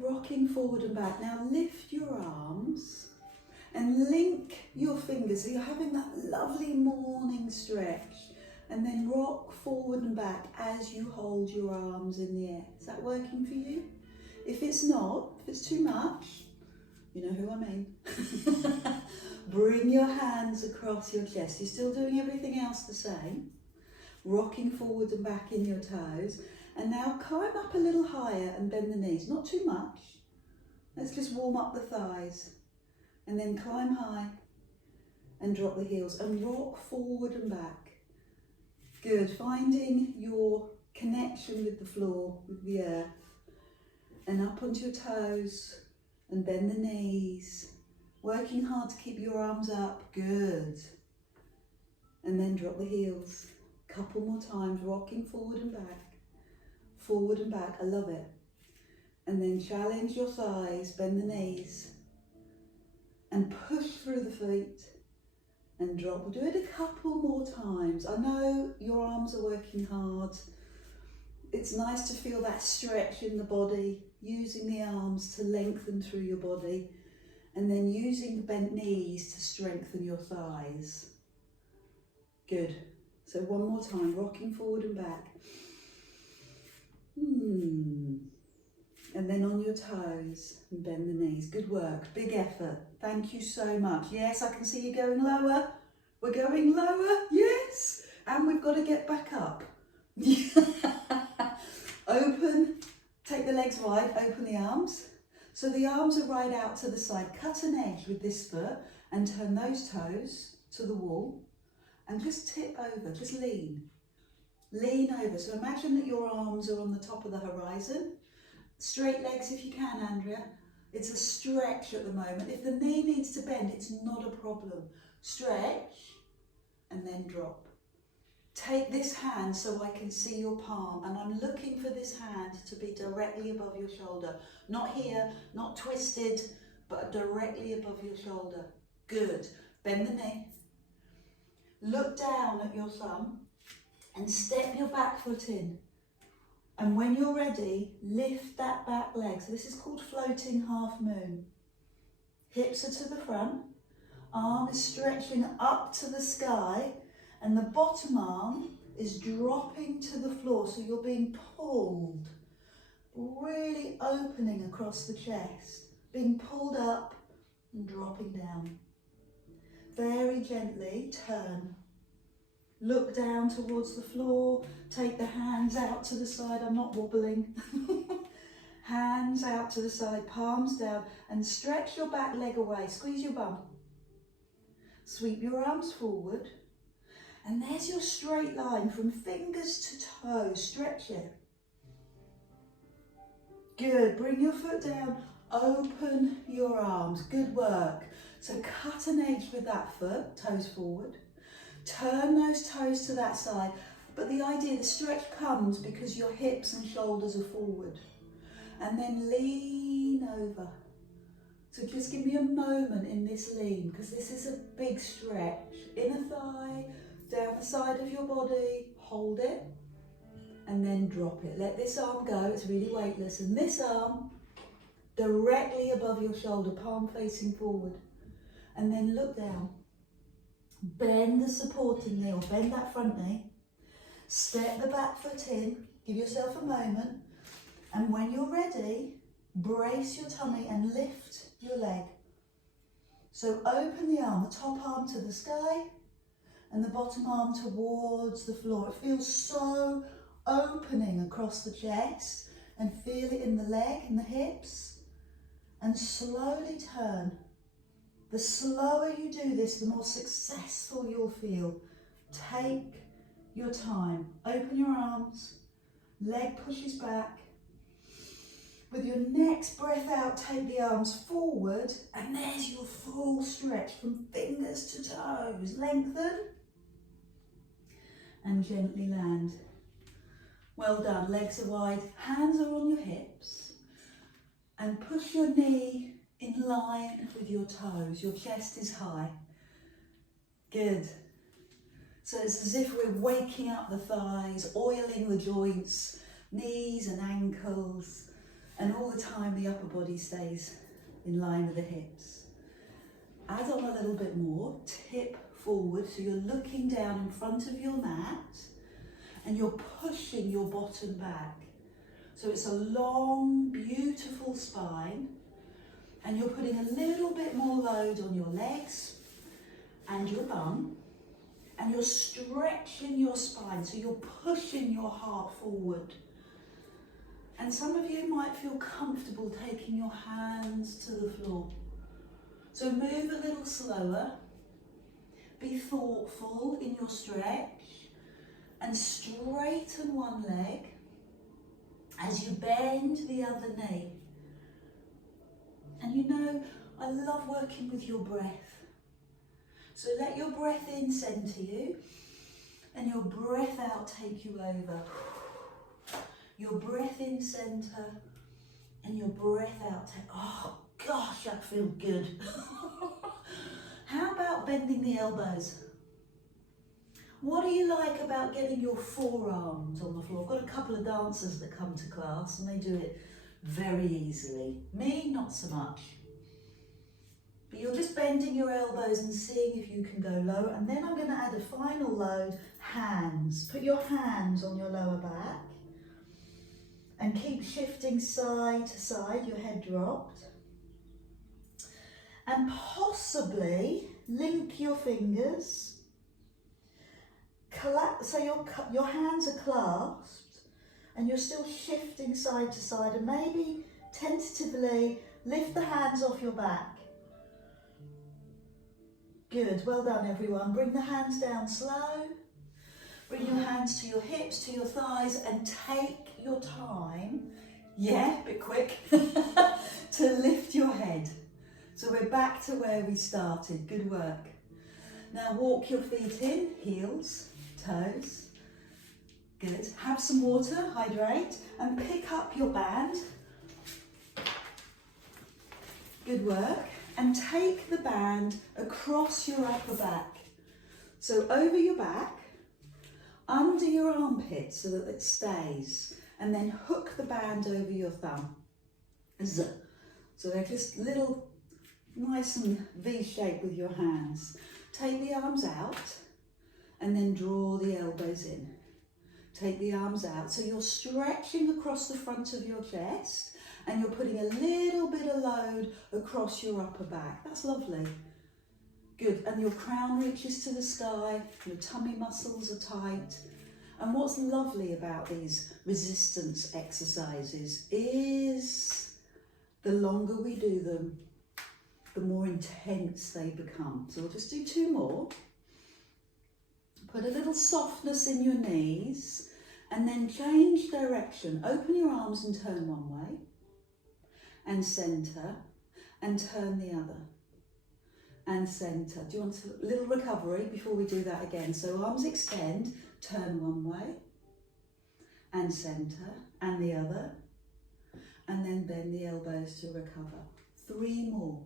rocking forward and back. Now lift your arms and link your fingers, so you're having that lovely morning stretch, and then rock forward and back as you hold your arms in the air. Is that working for you? If it's not, if it's too much, you know who I mean. Bring your hands across your chest. You're still doing everything else the same. Rocking forward and back in your toes. And now climb up a little higher and bend the knees. Not too much. Let's just warm up the thighs. And then climb high and drop the heels and rock forward and back. Good. Finding your connection with the floor, with the earth. And up onto your toes and bend the knees. Working hard to keep your arms up. Good. And then drop the heels. Couple more times, rocking forward and back. Forward and back. I love it. And then challenge your thighs, bend the knees. And push through the feet. And drop. We'll do it a couple more times. I know your arms are working hard. It's nice to feel that stretch in the body, using the arms to lengthen through your body, and then using the bent knees to strengthen your thighs. Good. So one more time, rocking forward and back. And then on your toes and bend the knees. Good work, big effort. Thank you so much. Yes, I can see you going lower. We're going lower, yes. And we've got to get back up. Open, take the legs wide, open the arms. So the arms are right out to the side. Cut an edge with this foot and turn those toes to the wall and just tip over, just lean. Lean over. So imagine that your arms are on the top of the horizon. Straight legs if you can, Andrea. It's a stretch at the moment. If the knee needs to bend, it's not a problem. Stretch and then drop. Take this hand so I can see your palm, and I'm looking for this hand to be directly above your shoulder. Not here, not twisted, but directly above your shoulder. Good. Bend the knee. Look down at your thumb and step your back foot in. And when you're ready, lift that back leg. So this is called floating half moon. Hips are to the front. Arm is stretching up to the sky. And the bottom arm is dropping to the floor, so you're being pulled, really opening across the chest, being pulled up and dropping down. Very gently turn. Look down towards the floor, take the hands out to the side, I'm not wobbling. Hands out to the side, palms down, and stretch your back leg away, squeeze your bum. Sweep your arms forward. And there's your straight line from fingers to toes. Stretch it. Good. Bring your foot down. Open your arms. Good work. So cut an edge with that foot, toes forward. Turn those toes to that side. But the idea, the stretch comes because your hips and shoulders are forward. And then lean over. So just give me a moment in this lean, because this is a big stretch. Inner thigh, down the side of your body, hold it, and then drop it. Let this arm go, it's really weightless. And this arm directly above your shoulder, palm facing forward. And then look down. Bend the supporting knee, or bend that front knee. Step the back foot in, give yourself a moment. And when you're ready, brace your tummy and lift your leg. So open the arm, the top arm to the sky, and the bottom arm towards the floor. It feels so opening across the chest, and feel it in the leg and the hips. And slowly turn. The slower you do this, the more successful you'll feel. Take your time. Open your arms, leg pushes back. With your next breath out, take the arms forward, and there's your full stretch from fingers to toes. Lengthen. And gently land. Well done, legs are wide, hands are on your hips, and push your knee in line with your toes. Your chest is high. Good. So it's as if we're waking up the thighs, oiling the joints, knees and ankles, And all the time the upper body stays in line with the hips. Add on a little bit more, tip forward, so you're looking down in front of your mat and you're pushing your bottom back. So it's a long, beautiful spine, and you're putting a little bit more load on your legs and your bum, and you're stretching your spine, so you're pushing your heart forward. And some of you might feel comfortable taking your hands to the floor. So move a little slower, be thoughtful in your stretch, and straighten one leg as you bend the other knee. And you know, I love working with your breath. So let your breath in center you, and your breath out take you over. Your breath in center, and your breath out take, oh gosh, that feels good. How about bending the elbows? What do you like about getting your forearms on the floor? I've got a couple of dancers that come to class and they do it very easily. Me, not so much. But you're just bending your elbows and seeing if you can go lower. And then I'm going to add a final load, hands. Put your hands on your lower back and keep shifting side to side, your head dropped. And possibly link your fingers. So your hands are clasped and you're still shifting side to side, and maybe tentatively lift the hands off your back. Good, well done everyone. Bring the hands down slow. Bring your hands to your hips, to your thighs, and take your time, yeah, a bit quick, to lift your head. So we're back to where we started, good work. Now walk your feet in, heels, toes. Good. Have some water, hydrate, and pick up your band. Good work. And take the band across your upper back. So over your back, under your armpit so that it stays, and then hook the band over your thumb. So they're just little, nice and V shape with your hands. Take the arms out and then draw the elbows in. Take the arms out. So you're stretching across the front of your chest and you're putting a little bit of load across your upper back. That's lovely. Good. And your crown reaches to the sky, your tummy muscles are tight. And what's lovely about these resistance exercises is the longer we do them, the more intense they become. So we'll just do two more. Put a little softness in your knees and then change direction. Open your arms and turn one way and centre and turn the other and centre. Do you want a little recovery before we do that again? So arms extend, turn one way and centre and the other, and then bend the elbows to recover. Three more.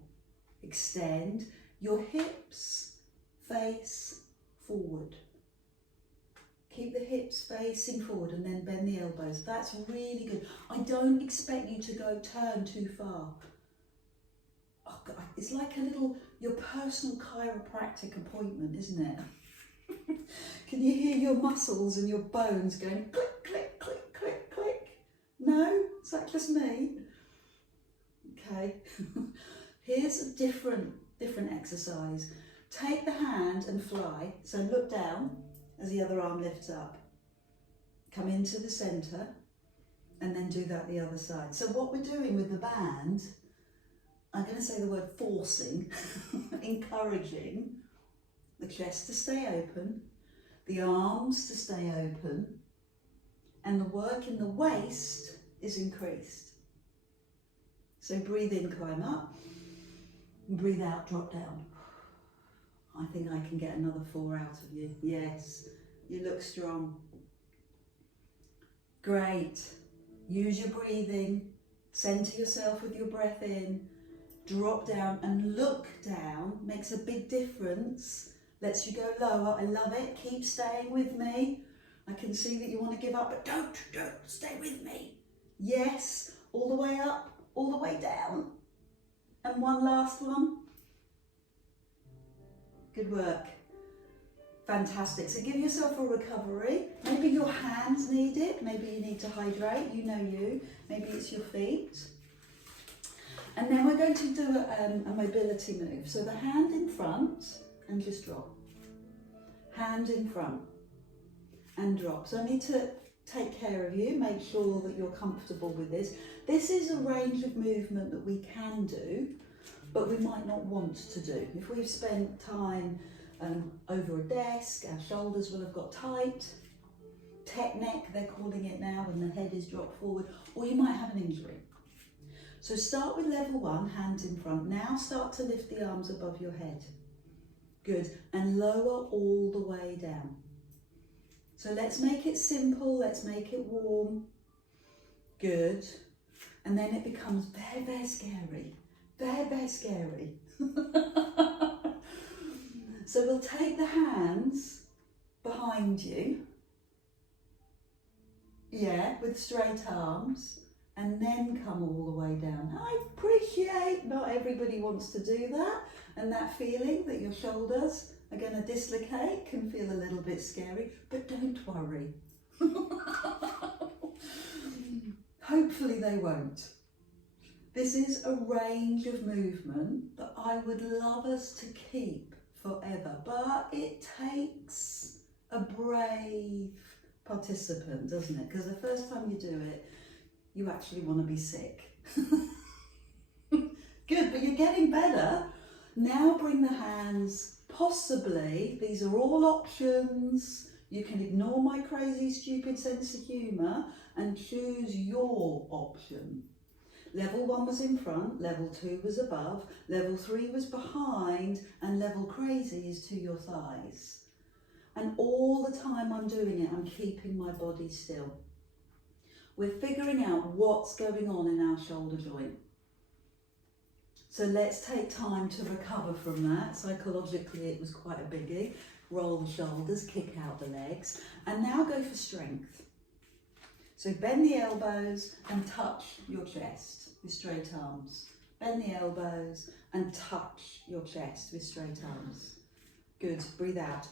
Extend your hips, face forward. Keep the hips facing forward and then bend the elbows. That's really good. I don't expect you to go turn too far. Oh God, it's like a little, your personal chiropractic appointment, isn't it? Can you hear your muscles and your bones going click, click, click, click, click? No? Is that just me? Okay. Here's a different exercise. Take the hand and fly. So look down as the other arm lifts up. Come into the centre and then do that the other side. So what we're doing with the band, I'm going to say the word forcing, encouraging the chest to stay open, the arms to stay open, and the work in the waist is increased. So breathe in, climb up, and breathe out, drop down. I think I can get another 4 out of you. Yes, you look strong. Great. Use your breathing. Center yourself with your breath in. Drop down and look down. Makes a big difference. Lets you go lower. I love it. Keep staying with me. I can see that you want to give up, but don't. Stay with me. Yes. all the way up, all the way down. And one last one. Good work. Fantastic. So give yourself a recovery. Maybe your hands need it. Maybe you need to hydrate. You know you. Maybe it's your feet. And then we're going to do a mobility move. So the hand in front and just drop. Hand in front and drop. So I need to take care of you, make sure that you're comfortable with this. This is a range of movement that we can do, but we might not want to do. If we've spent time over a desk, our shoulders will have got tight, tech neck, they're calling it now, when the head is dropped forward, or you might have an injury. So start with level 1, hands in front. Now start to lift the arms above your head. Good, and lower all the way down. So let's make it simple, let's make it warm. Good, and then it becomes very, very scary. Very, very scary. So we'll take the hands behind you. Yeah, with straight arms. And then come all the way down. I appreciate not everybody wants to do that, and that feeling that your shoulders are going to dislocate can feel a little bit scary, but don't worry. Hopefully they won't. This is a range of movement that I would love us to keep forever, but it takes a brave participant, doesn't it? Because the first time you do it, you actually want to be sick. Good, but you're getting better. Now bring the hands, possibly, these are all options. You can ignore my crazy, stupid sense of humour and choose your option. Level 1 was in front, level 2 was above, level 3 was behind, and level crazy is to your thighs. And all the time I'm doing it, I'm keeping my body still. We're figuring out what's going on in our shoulder joint. So let's take time to recover from that. Psychologically, it was quite a biggie. Roll the shoulders, kick out the legs, and now go for strength. So bend the elbows and touch your chest with straight arms. Bend the elbows and touch your chest with straight arms. Good, breathe out.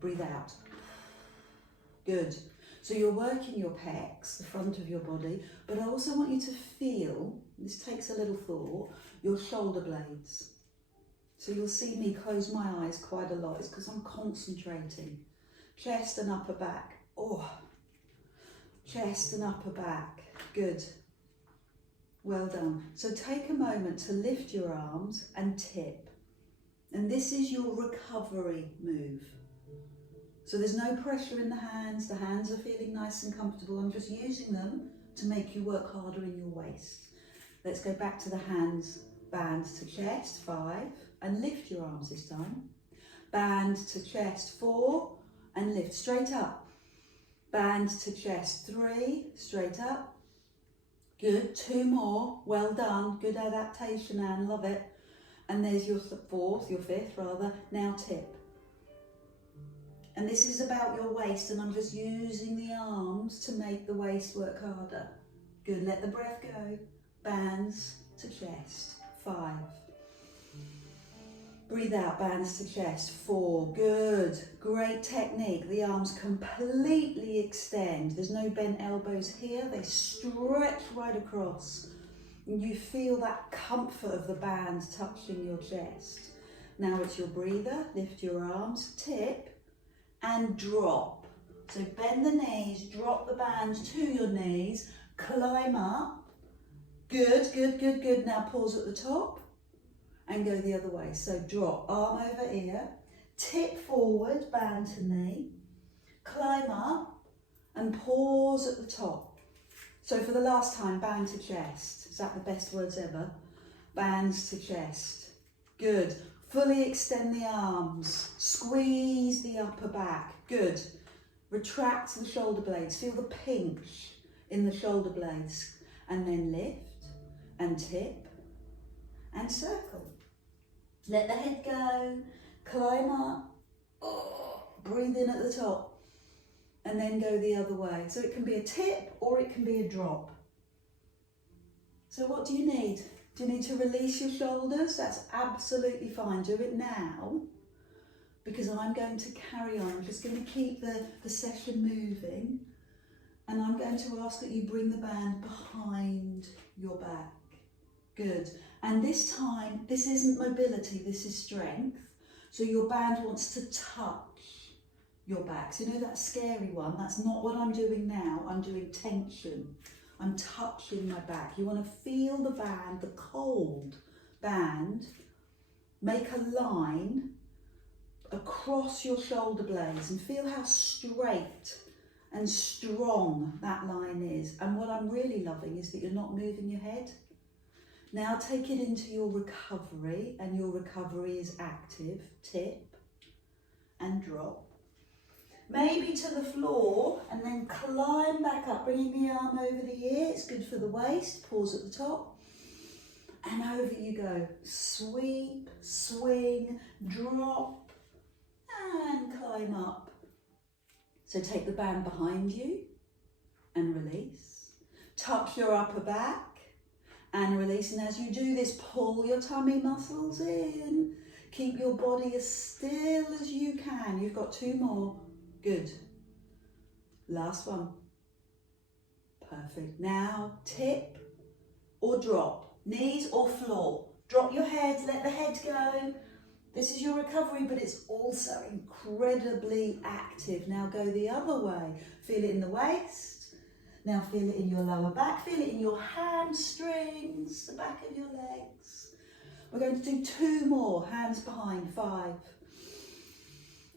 Breathe out. Good. So you're working your pecs, the front of your body, but I also want you to feel, this takes a little thought, your shoulder blades. So you'll see me close my eyes quite a lot, it's because I'm concentrating. Chest and upper back, oh. Chest and upper back, good. Well done. So take a moment to lift your arms and tip. And this is your recovery move. So there's no pressure in the hands are feeling nice and comfortable. I'm just using them to make you work harder in your waist. Let's go back to the hands, band to chest, 5, and lift your arms this time. Band to chest, 4, and lift straight up. Band to chest, 3, straight up. Good, 2 more, well done, good adaptation, Anne, love it. And there's your 5th rather, now tip. And this is about your waist, and I'm just using the arms to make the waist work harder. Good, let the breath go. Bands to chest, 5. Breathe out, bands to chest, 4. Good, great technique. The arms completely extend. There's no bent elbows here, they stretch right across. And you feel that comfort of the band touching your chest. Now it's your breather, lift your arms, tip, and drop. So bend the knees, drop the band to your knees, climb up. Good, good, good, good. Now pause at the top and go the other way. So drop, arm over ear, tip forward, band to knee, climb up and pause at the top. So for the last time, band to chest. Is that the best words ever? Bands to chest. Good. Fully extend the arms, squeeze the upper back, good. Retract the shoulder blades, feel the pinch in the shoulder blades, and then lift and tip and circle. Let the head go, climb up, breathe in at the top, and then go the other way. So it can be a tip or it can be a drop. So what do you need? Do you need to release your shoulders? That's absolutely fine. Do it now, because I'm going to carry on. I'm just going to keep the session moving, and I'm going to ask that you bring the band behind your back. Good. And this time, this isn't mobility, this is strength. So your band wants to touch your back. So you know that scary one? That's not what I'm doing now. I'm doing tension. I'm touching my back. You want to feel the band, the cold band, make a line across your shoulder blades and feel how straight and strong that line is. And what I'm really loving is that you're not moving your head. Now take it into your recovery, and your recovery is active. Tip and drop. Maybe to the floor, and then climb back up, bringing the arm over the ear. It's good for the waist. Pause at the top. And over you go. Sweep, swing, drop, and climb up. So take the band behind you and release. Tuck your upper back and release. And as you do this, pull your tummy muscles in. Keep your body as still as you can. You've got 2 more. Good. Last one. Perfect. Now tip or drop. Knees or floor. Drop your head, let the head go. This is your recovery, but it's also incredibly active. Now go the other way. Feel it in the waist. Now feel it in your lower back. Feel it in your hamstrings, the back of your legs. We're going to do 2 more. Hands behind. 5.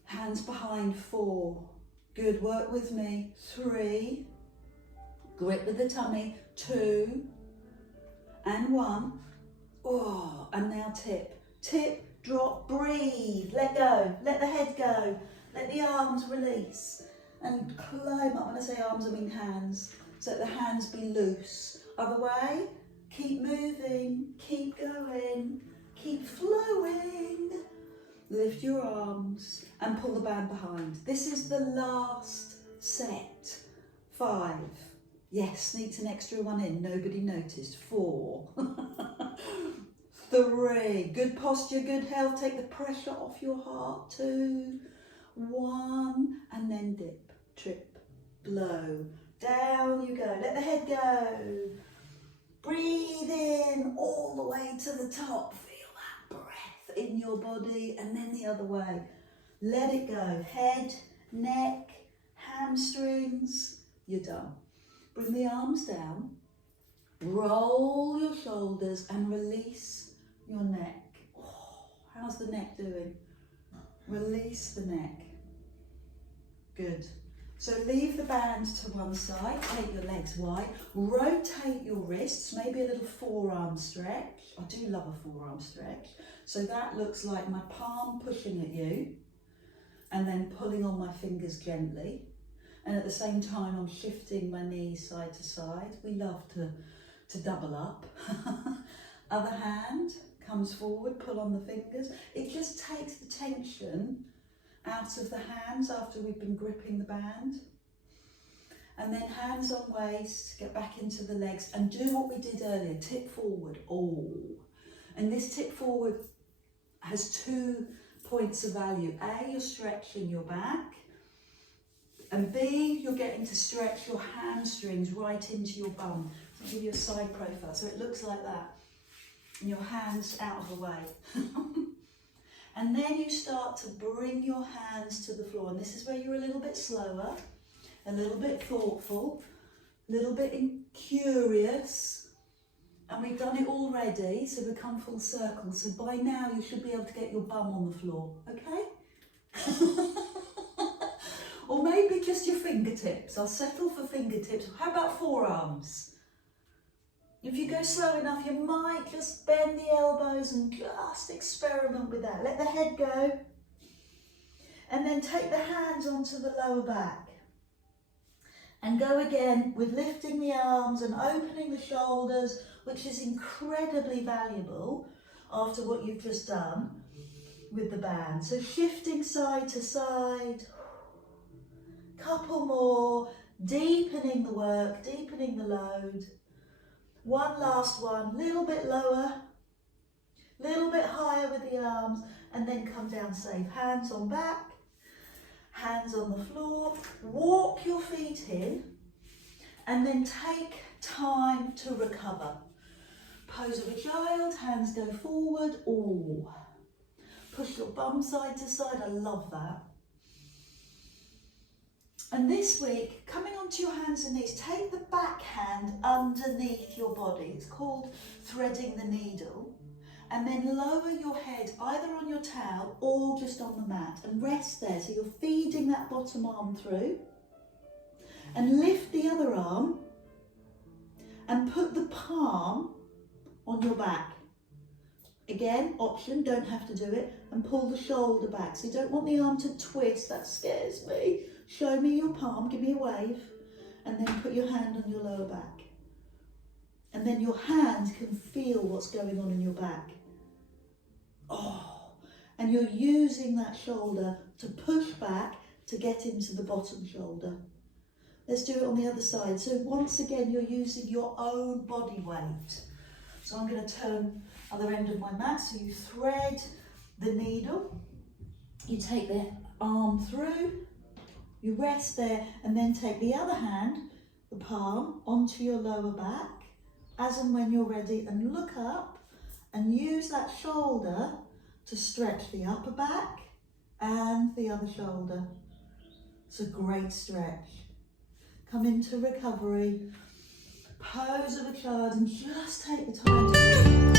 Hands behind. 4. Good, work with me. 3. Grip with the tummy. 2. And 1. Oh, and now tip. Tip, drop, breathe. Let go. Let the head go. Let the arms release. And climb up. When I say arms, I mean hands. So let the hands be loose. Other way. Keep moving. Keep going. Keep flowing. Lift your arms and pull the band behind. This is the last set. 5. Yes, sneaked an extra one in. Nobody noticed. 4. 3. Good posture, good health. Take the pressure off your heart. 2. 1. And then dip, trip, blow. Down you go. Let the head go. Breathe in all the way to the top. Feel that breath in your body, and then the other way. Let it go. Head, neck, hamstrings. You're done. Bring the arms down. Roll your shoulders and release your neck. Oh, how's the neck doing? Release the neck. Good. So leave the band to one side, take your legs wide, rotate your wrists, maybe a little forearm stretch. I do love a forearm stretch. So that looks like my palm pushing at you and then pulling on my fingers gently. And at the same time, I'm shifting my knees side to side. We love to double up. Other hand comes forward, pull on the fingers. It just takes the tension out of the hands after we've been gripping the band. And then hands on waist, get back into the legs and do what we did earlier, tip forward. Oh, and this tip forward has 2 points of value. A, you're stretching your back, and B, you're getting to stretch your hamstrings right into your bum. I'll give you a side profile, so it looks like that. And your hands out of the way. And then you start to bring your hands to the floor. And this is where you're a little bit slower, a little bit thoughtful, a little bit curious. And we've done it already, so we've come full circle. So by now you should be able to get your bum on the floor, okay? Or maybe just your fingertips. I'll settle for fingertips. How about forearms? If you go slow enough, you might just bend the elbows and just experiment with that. Let the head go. And then take the hands onto the lower back. And go again with lifting the arms and opening the shoulders, which is incredibly valuable after what you've just done with the band. So shifting side to side. Couple more, deepening the work, deepening the load. One last one, little bit lower, little bit higher with the arms, and then come down safe. Hands on back, hands on the floor. Walk your feet in, and then take time to recover. Pose of a child, hands go forward. Ooh. Push your bum side to side, I love that. And this week, coming onto your hands and knees, take the back hand underneath your body. It's called threading the needle. And then lower your head either on your towel or just on the mat and rest there. So you're feeding that bottom arm through. And lift the other arm and put the palm on your back. Again, option, don't have to do it. And pull the shoulder back. So you don't want the arm to twist, that scares me. Show me your palm, give me a wave, and then put your hand on your lower back. And then your hand can feel what's going on in your back. Oh, and you're using that shoulder to push back to get into the bottom shoulder. Let's do it on the other side. So once again, you're using your own body weight. So I'm going to turn other end of my mat. So you thread the needle, you take the arm through, you rest there, and then take the other hand, the palm, onto your lower back, as and when you're ready, and look up and use that shoulder to stretch the upper back and the other shoulder. It's a great stretch. Come into recovery, pose of a child, and just take the time to